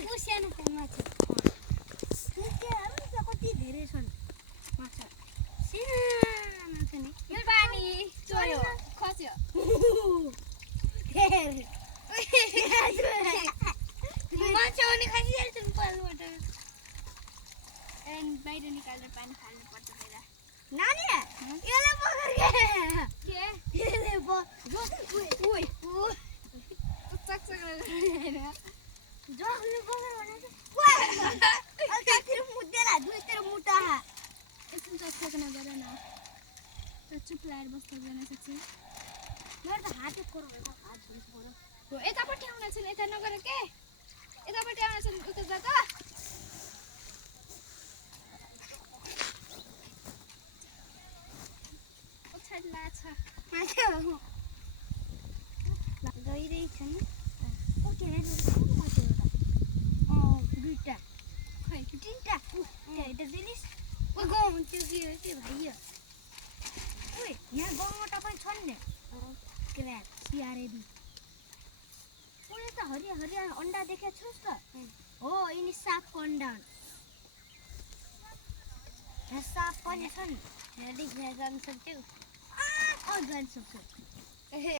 सानो माछा कति धेरै छन् माछा सानो छ नि यो पानी चोर्यो खस्यो माछा पनि खसिहाल्छ नि पालबाट एन्ड बाहिर निकालेर पानी फाल्नु पर्छ पहिला नानी यसले पकड के यसले ओइ चकचक जसले पकड भनेको अलकातिर मुद्देला दुईतिर मुटा एकछिन चकचक नगर न त चुप लाएर बस्दै गर्न सक्छु मेरो त हातै कोरो भएको हात झुन्छ कोरो हो यतापट्टि आउन छ यता नगर के यतापट्टि आउन छ उता जा त पछाडि लाछ माछा गइरहेछ नि ओ के दुईटा खै तिनटा त्यही त दिलिस ओ गाउँ त्यो के भाइयो ओइ यहाँ गाउँमा पनि छन् नि क्र्याब सिआरएबी उले त हरिया हरिया अन्डा देखेको छस् त हो यिनी सापको अन्डा यहाँ साप पनि छन् हेर्दै जान सक्छौ जान सक्छौ